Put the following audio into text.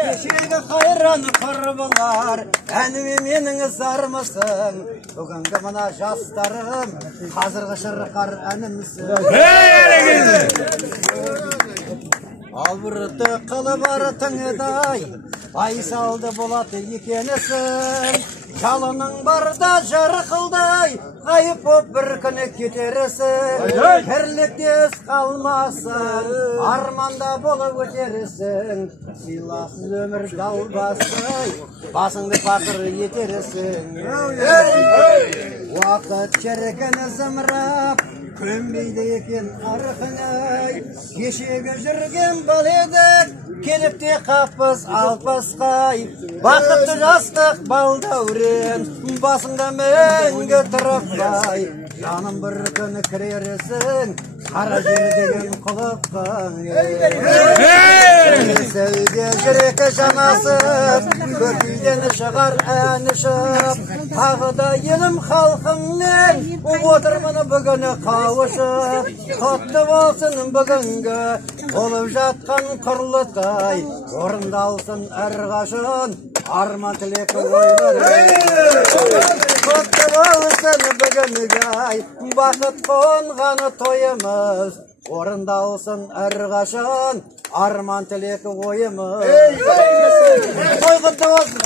Кешегі қайран құрбылар, әніме менің зармысың. Бүгінгі мына жастарым, қазіргі шырқар әнімсің. Албырды қылыбар тыңыдай, байсалды болады екенісің. Жалының барда жарқылдай, ғайып боп бір күні кетерісің. Кірліктес қалмасын, арманда болып өтерісің. Сыйласын өмір далбасай, басыңды пақыр етерісің. Уақыт шіркіні зымырап, көнбейді екен арқыңай. Кешегі жүрген бұл едік, келіп те қаппыз алпасқай. Бақытты жастық балдәурен, басыңда мәңгі тұрықбай. Жаным бір күні кірерісің, қара жер деген құлыққан. Сәуде жүрегі жанасып, көкейден шығар ән ұшып. Тағы да елім халқыммен, отырмын бүгіні қауышып. Құтты болсын бүгінгі болып жатқан құрлықтай, орындалсын әрқашан арман тілек ойлар. Құтты болсын бүгінгі бақыт қонғаны тойымыз, орындалсын әрқашан арман тілек ойымыз. Той құтты болсын.